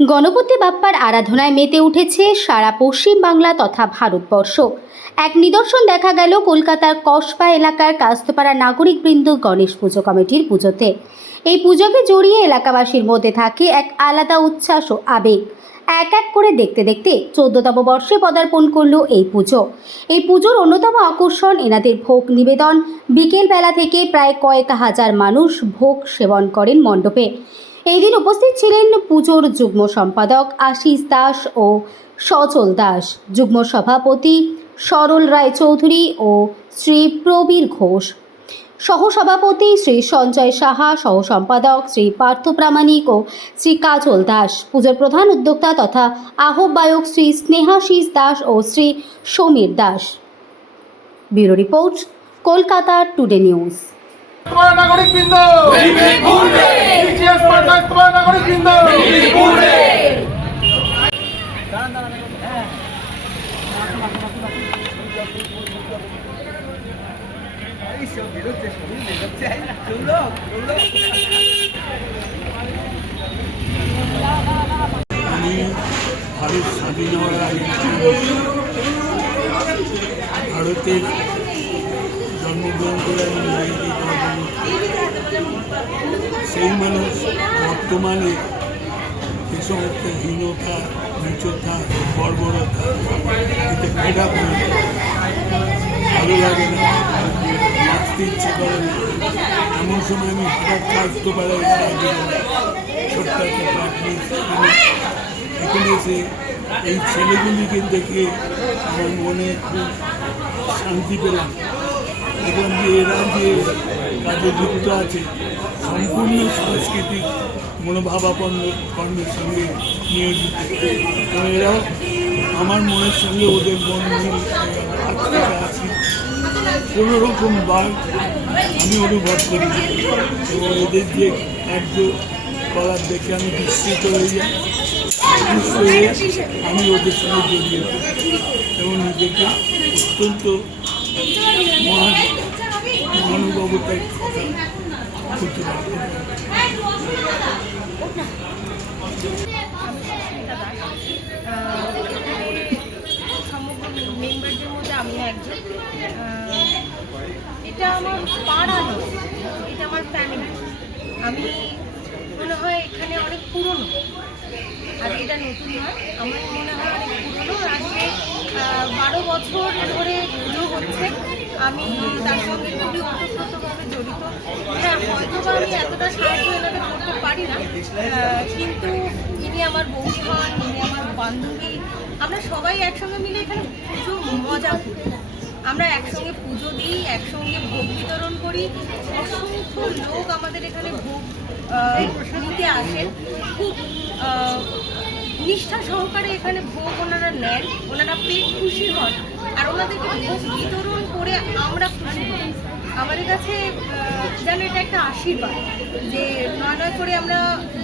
গণপতি বাপ্পার আরাধনায় মেতে উঠেছে সারা পশ্চিম বাংলা তথা ভারতবর্ষ। এক নিদর্শন দেখা গেল কলকাতার কসবা এলাকার কাস্তপাড়া নাগরিকবৃন্দ গণেশ পুজো কমিটির পুজোতে। এই পুজোকে জড়িয়ে এলাকাবাসীর মধ্যে থাকে এক আলাদা উচ্ছ্বাস ও আবেগ। এক এক করে দেখতে দেখতে চোদ্দতম বর্ষে পদার্পণ করল এই পুজো। এই পুজোর অন্যতম আকর্ষণ এনাদের ভোগ নিবেদন। বিকেলবেলা থেকে প্রায় কয়েক হাজার মানুষ ভোগ সেবন করেন মণ্ডপে। এই দিন উপস্থিত ছিলেন পুজোর যুগ্ম সম্পাদক আশিস দাস ও সচল দাস যুগ্ম সভাপতি সরল রায়চৌধুরী ও শ্রী প্রবীর ঘোষ। সহসভাপতি শ্রী সঞ্জয় সাহা সহ সম্পাদক শ্রী পার্থ প্রামাণিক ও শ্রী কাজল দাস। পুজোর প্রধান উদ্যোক্তা তথা আহ্বায়ক শ্রী স্নেহাশিস দাস ও Shri Samir Das. Bureau report Kolkata today news. Bharat স্বাধীন ভারতের জন্মগ্রহণ করে সেই মানুষ বর্তমানে যে হীনতা, নিচতা, বর্বরতা, এতে ভালো লাগে না। ইচ্ছে করে না। এমন সময় আমি হঠাৎ ছোট্ট একটা প্র্যাকটিস এখানে এসে এই ছেলেগুলিকে দেখে আমার মনে খুব শান্তি পেলাম। এবং যে এরা যে কাজে যুক্ত আছে, সম্পূর্ণ সাংস্কৃতিক মনোভাবাপন্ন কর্মের সঙ্গে নিয়োজিত। এবং এরা আমার মনের সঙ্গে ওদের বন্ধু হাত থেকে আছি। কোনো রকম বার আমি অনুভব করি এবং এদের যে কার্য করার দেখে আমি বিস্মিত হয়ে যাই। আমি ওদের সঙ্গে জড়িয়ে এবং নিজেকে অত্যন্ত মেম্বারদের মধ্যে আমি একজন এটা আমার পাড়া এটা আমার ফ্যামিলি আমি মনে হয় এখানে অনেক পুরনো। আর এটা নতুন নয়। আমার মনে হয় অনেক পুরনো। আজকে বারো বছর ধরে পুজো হচ্ছে। আমি তার সঙ্গে খুবই ওতপ্রোতভাবে জড়িত। হ্যাঁ হয়তো বা আমি এতটা সাহায্য এনাদের করতে পারি না। কিন্তু ইনি আমার বৌদি হন ইনি আমার বান্ধবী। আমরা সবাই একসঙ্গে মিলে এখানে প্রচুর মজা করি। আমরা একসঙ্গে পুজো দিই, একসঙ্গে ভোগ বিতরণ করি। অসংখ্য লোক আমাদের এখানে ভোগ নিতে আসেন খুব নিষ্ঠা সহকারে এখানে ভোগ ওনারা নেন, ওনারা পেট খুশি হন, আর ওনাদেরকে ভোগ বিতরণ করে আমরা খুশি হই। আমাদের কাছে যেন এটা একটা আশীর্বাদ যে নয় নয় করে আমরা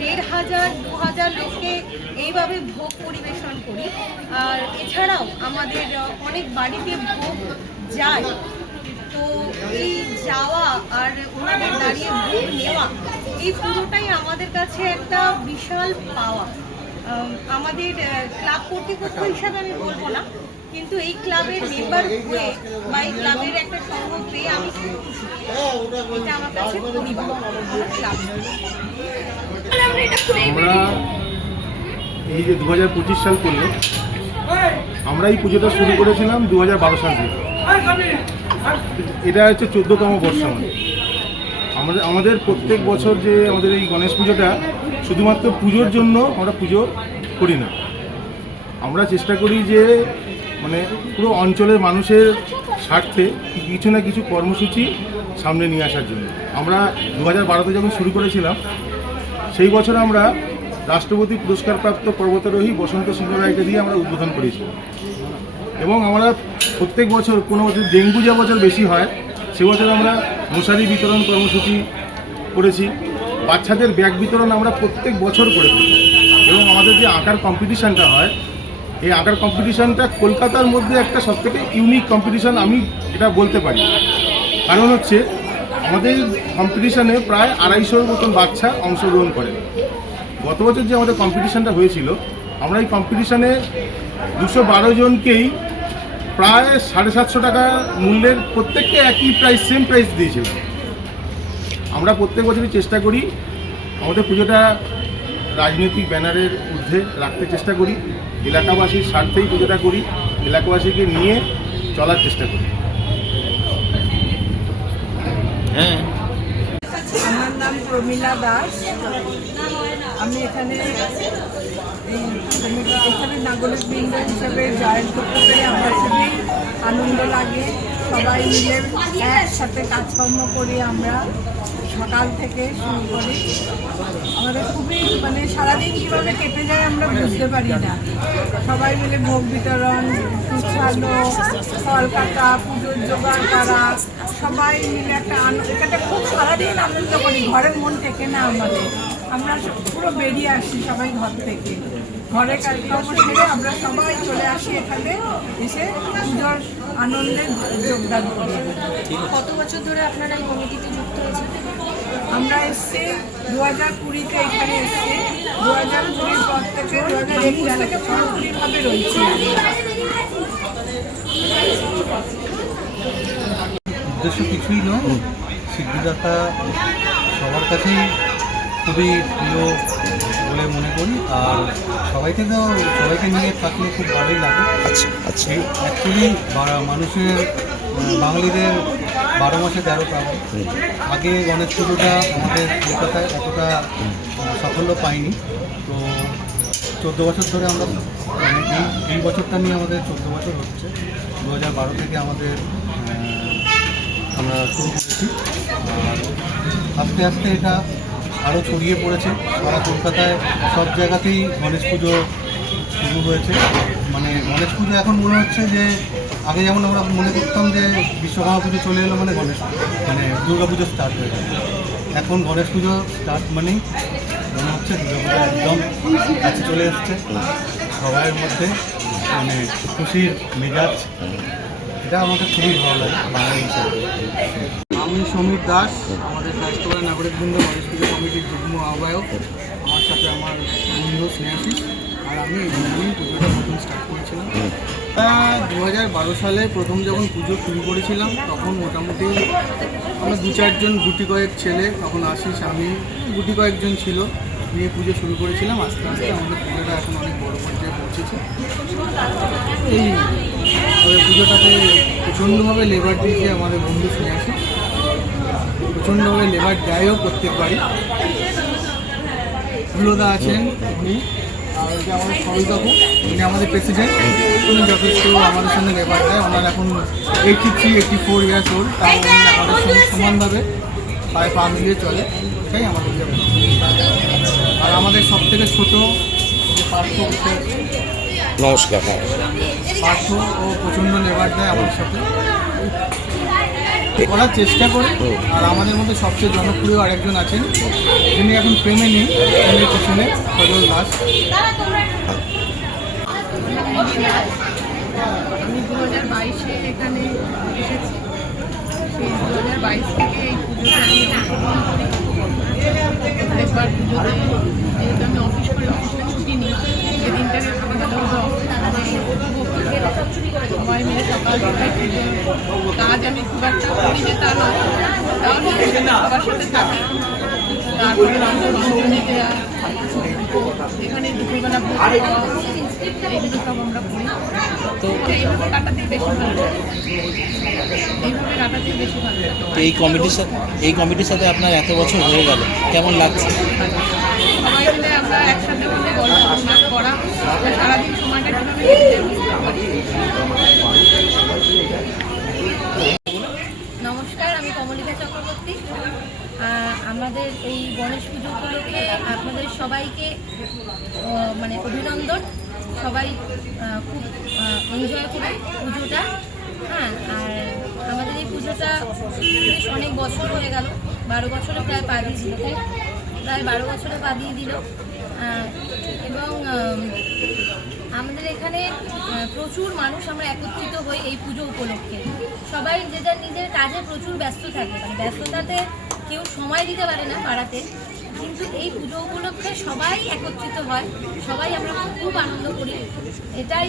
দেড় হাজার, দু হাজার লোককে এইভাবে ভোগ পরিবেশন করি। আর এছাড়াও আমাদের অনেক বাড়িতে ভোগ যায়। তো এই যাওয়া আর ওনাদের দাঁড়িয়ে ভোগ নেওয়া, এই পুরোটাই আমাদের কাছে একটা বিশাল পাওয়া। আমাদের ক্লাব কর্তৃপক্ষ হিসাবে আমি বলব না, কিন্তু এই ক্লাবের মেম্বার হয়ে বা এই ক্লাবের একটা সঙ্গ পেয়ে আমি আমার এই যে দু হাজার পঁচিশ সাল করলে আমরা এই পুজোটা শুরু করেছিলাম দু হাজার বারো সাল থেকে। এটা হচ্ছে চোদ্দতম বর্ষ আমাদের আমাদের প্রত্যেক বছর যে আমাদের এই গণেশ পুজোটা শুধুমাত্র পুজোর জন্য আমরা পুজো করি না। আমরা চেষ্টা করি যে মানে পুরো অঞ্চলের মানুষের স্বার্থে কিছু না কিছু কর্মসূচি সামনে নিয়ে আসার জন্য। আমরা দু হাজার বারোতে যখন শুরু করেছিলাম, সেই বছর আমরা রাষ্ট্রপতি পুরস্কারপ্রাপ্ত পর্বতারোহী বসন্ত সিংহ রায়কে দিয়ে আমরা উদ্বোধন করেছিলাম এবং আমরা প্রত্যেক বছর, কোনো বছর ডেঙ্গু যা বছর বেশি হয়, সে বছর আমরা মশারি বিতরণ কর্মসূচি করেছি। বাচ্চাদের ব্যাগ বিতরণ আমরা প্রত্যেক বছর করে থাকি। এবং আমাদের যে আঁকার কম্পিটিশানটা হয়, এই আঁকার কম্পিটিশানটা কলকাতার মধ্যে একটা সবথেকে ইউনিক কম্পিটিশান আমি এটা বলতে পারি। কারণ হচ্ছে, আমাদের কম্পিটিশানে প্রায় আড়াইশোর মতন বাচ্চা অংশগ্রহণ করে। গত বছর যে আমাদের কম্পিটিশানটা হয়েছিল, আমরা এই কম্পিটিশানে দুশো বারো জনকেই প্রায় সাড়ে সাতশো টাকা মূল্যের প্রত্যেককে একই প্রাইস সেম প্রাইস দিয়েছিলাম। আমরা প্রত্যেক বছরই চেষ্টা করি আমাদের পুজোটা রাজনৈতিক ব্যানারের ঊর্ধ্বে রাখতে চেষ্টা করি এলাকাবাসীর স্বার্থেই পুজোটা করি এলাকাবাসীকে নিয়ে চলার চেষ্টা করি। হ্যাঁ। আমার নাম প্রমীলা দাস। আমি এখানে এখানে নাগরিক বৃন্দ হিসেবে জয়েন করতে পেরে আমার খুবই আনন্দ লাগে। সবাই মিলে একসাথে কাজকর্ম করি আমরা সকাল থেকে শুরু করে। আমাদের খুবই মানে সারাদিন কীভাবে কেটে যায় আমরা বুঝতে পারি না। সবাই মিলে ভোগ বিতরণ গুছানো ফল কাটা, পুজোর জোগাড় করা, সবাই মিলে একটা আনন্দ একটা খুব সারাদিন আনন্দ করি। ঘরের মন টেকে না আমাদের। আমরা পুরো বেরিয়ে আসি সবাই ঘর থেকে। ঘরে কাজকর্ম সেরে আমরা সবাই চলে আসি এখানে এসে পুজোর আনন্দে যোগদান করি। কত বছর ধরে আপনারা এই কমিটিতে যুক্ত হয়েছেন? আমরা এসছি দু হাজার কুড়িতে এখানে এসছি। দু হাজার কুড়ির পর থেকে দু হাজার একুশ থেকে পুরোপুরিভাবে রয়েছি। উদ্দেশ্য কিছুই নয় সিদ্ধিদাতা সবার কাছেই খুবই প্রিয় বলে মনে করি আর সবাইকে তো সবাইকে নিয়ে থাকলে খুব ভালোই লাগে। আচ্ছা আচ্ছা। অ্যাকচুয়ালি মানুষের বাঙালিদের বারো মাসে তেরো পার্বণ আগে গণেশ পুজোটা আমাদের কলকাতায় আহ, সাফল্য পাইনি। তো চোদ্দ বছর ধরে আমরা মানে এই এই বছরটা নিয়ে আমাদের চোদ্দ বছর হচ্ছে। দু হাজার বারো থেকে আমাদের আমরা শুরু করেছি। আর আস্তে আস্তে এটা আরও ছড়িয়ে পড়েছে। সারা কলকাতায় সব জায়গাতেই গণেশ পুজো শুরু হয়েছে। মানে গণেশ পুজো এখন মনে হচ্ছে যে আগে যেমন আমরা মনে করতাম যে বিশ্বকর্মা পুজো চলে এলো মানে গণেশ মানে দুর্গা পুজো স্টার্ট হয়ে গেল। এখন গণেশ পুজো স্টার্ট মানেই মনে হচ্ছে দুর্গা একদম কাছে চলে এসছে। সবাইয়ের মধ্যে মানে খুশির মেজাজ, এটা আমাকে খুবই ভালো লাগে বাঙালি হিসাবে। আমি সমীর দাস, আমাদের স্বাস্থ্যবান নাগরিক বৃন্দ গণেশ পুজো কমিটির যুগ্ম আহ্বায়ক। আমার সাথে আমার বন্ধু স্নেহাশিস, আর আমি এই পুজোটা প্রথম স্টার্ট দু হাজার বারো সালে প্রথম যখন পুজো শুরু করেছিলাম, তখন মোটামুটি আমরা দু চারজন গুটি কয়েক ছেলে, তখন আশিস আমি গুটি কয়েকজন ছিল, নিয়ে পুজো শুরু করেছিলাম। আস্তে আস্তে আমাদের পুজোটা এখন অনেক বড় পর্যায়ে পৌঁছেছে। এই পুজোটাতে প্রচণ্ডভাবে লেবার দিয়েছে আমাদের বন্ধু স্নেহাশিস প্রচণ্ডভাবে লেবার দেয়ও প্রত্যেকবারই। ফুলদা আছেন উনি। আর ওই যে আমাদের সরল কাকু আমাদের প্রেসিডেন্ট উনি যথেষ্ট আমাদের সঙ্গে লেবার দেয় ওনার এখন eighty three eighty four years old তাও উনি আমাদের সঙ্গে সমানভাবে পায়ে পা মিলিয়ে চলে। এটাই আমাদের আর আমাদের সব থেকে ছোটো যে পার্থ নমস্কার হ্যাঁ। পার্থ ও প্রচণ্ড লেবার দেয় আমার সাথে। করার চেষ্টা করি। আর আমাদের মধ্যে সবচেয়ে জনপ্রিয় আরেকজন আছেন। তিনি এখন প্রেমে নেই তিনি পিছনে সজল দাস। আমি দু হাজার বাইশে এখানে এসেছি। সেই দু হাজার বাইশ থেকে এই পুজোতে আমি অংশগ্রহণ করি। আরেকবার পুজোতে যেহেতু আমি অফিস করি অফিসে ছুটি নিই সেদিনটাকে ভালোভাবে সবাই মিলে সকাল থেকে পুজোর কাজ আমি খুব একটা করি যে তা সবার সাথে থাকি। তারপরে আমাদের দেওয়া এখানে দুপুরবেলা এইগুলো সব আমরা করি। তো এইভাবে কাটাতেই বেশি ভালো লাগে। এইভাবে কাটাতেই বেশি ভালো লাগে। এই কমিটির সাথে এই কমিটির সাথে আপনার এত বছর হয়ে গেল। কেমন লাগছে? সবাই মিলে আমরা একসাথে মিলে গল্প করা। সারাদিন সময়টা কীভাবে কেটে যায় বুঝতে পারি। নমস্কার আমি কমলিকা চক্রবর্তী আহ, আমাদের এই গণেশ পুজো উপলক্ষে আপনাদের সবাইকে মানে অভিনন্দন। সবাই খুব এনজয় করে পুজোটা। হ্যাঁ আর আমাদের এই পুজোটা বেশ অনেক বছর হয়ে গেল। বারো বছরে প্রায় পা দিয়ে দিল। প্রায় বারো বছরে পা দিয়ে দিল এবং আমাদের এখানে প্রচুর মানুষ আমরা একত্রিত হই এই পুজো উপলক্ষে। সবাই যে যার নিজের কাজে প্রচুর ব্যস্ত থাকে। মানে ব্যস্ততাতে কেউ সময় দিতে পারে না পাড়াতে, কিন্তু এই পুজো উপলক্ষে সবাই একত্রিত হয়, সবাই আমরা খুব আনন্দ করি। এটাই